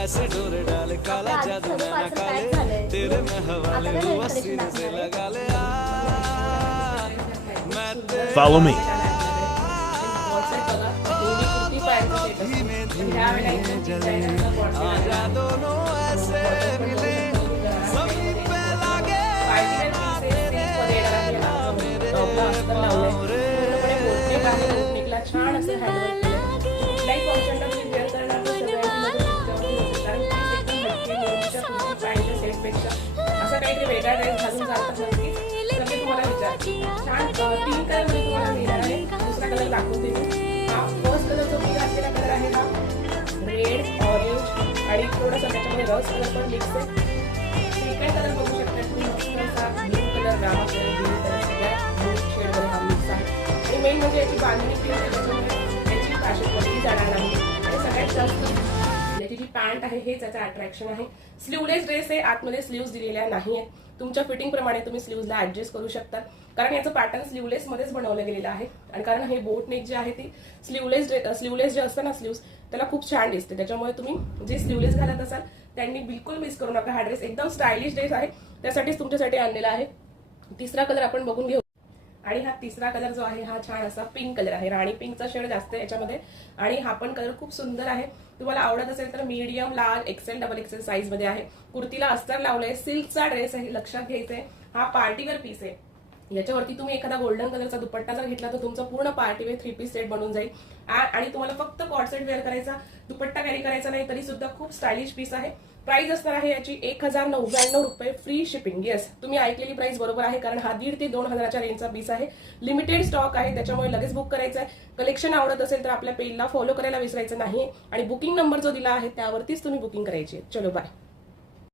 ऐसे डोर डाले काला जादू ना काले तेरे में हवाले वो सीने से लगा ले मैं Follow me. आजा दोनों ऐसे मिले जमीन पे लागे छान असे हँडवर्क कुठल्याही फंक्शनला तुम्ही वेअर करणार तर पॅन्टच्या सेटपेक्षा असं काहीतरी वेगळा ड्रेस घालून जातात नक्कीच. तर मी तुम्हाला विचारते छान 3 कलर मध्ये तुम्हाला मिळणार आहे. दुसरा कलर दाखवते मी. हा फर्स्ट कलर जो मी घातलेला कलर आहे हा रेड ऑरेंज आणि थोडासा त्याच्यामध्ये रस कलर पण मिक्स आहे. सेकंड कलर बघू शकता तुम्ही मस्त असा blue colour Rama colour green colour सगळ्या ब्लू शेडमध्ये हा मिक्स आहे. आणि मेन म्हणजे याची बांधणी केली आहे त्याच्यामुळे याची फॅशन वरती जाणार नाही. आणि सगळ्यात जास्त याची जी पॅन्ट आहे हेच याचं अट्रॅक्शन आहे. स्लीवलेस ड्रेस आहे, आतमध्ये स्लीव्ज दिलेल्या नाही आहेत. तुमच्या फिटिंग प्रमाणे तुम्ही स्लीव्जला ऍडजस्ट करू शकता कारण याचं पॅटर्न स्लीवलेस मध्येच बनवलं गेलेलं आहे. आणि कारण हे बोट नेक जे आहे ती स्लीवलेस जे असतं ना स्लीव्स त्याला खूप छान दिसते. त्याच्यामुळे तुम्ही जे स्लीवलेस घालत असाल त्यांनी बिलकुल मिस करू नका. हा ड्रेस एकदम स्टायलिश ड्रेस आहे, त्यासाठीच तुमच्यासाठी आणलेला आहे. तिसरा कलर आपण बघून घेऊ. आणि हा तिसरा कलर जो आहे हा छान असा पिंक कलर आहे. राणी पिंकचा शेड जास्त आहे याच्यामध्ये आणि हा पण कलर खूप सुंदर आहे. तुम्हाला आवडत असेल तर medium large XL double XL size मध्ये आहे. कुर्तीला अस्तर लावलंय, सिल्कचा ड्रेस आहे, लक्षात घ्यायचंय. हा पार्टीवेअर पीस आहे. याच्यावरती तुम्ही एखादा गोल्डन कलरचा दुपट्टा जर घेतला तर तुमचा पूर्ण पार्टीवेअर 3 पीस सेट बनून जाईल. आणि तुम्हाला फक्त कॉर्ड सेट वेअर करायचा, दुपट्टा कॅरी करायचा नाही तरी सुद्धा खूप स्टायलिश पीस आहे. प्राइस असणार आहे याची 1099 रुपये फ्री शिपिंग. येस, तुम्ही ऐकलेली प्राइस बरोबर आहे कारण हा 1,500 ते 2,000च्या रेंजचा पीस आहे. लिमिटेड स्टॉक आहे त्याच्यामुळे लगेच बुक करायचं आहे. कलेक्शन आवडत असेल तर आपल्या पेजला फॉलो करायला विसरायचं नाही आणि बुकिंग नंबर जो दिला आहे त्यावरतीच तुम्ही बुकिंग करायची. चलो बाय.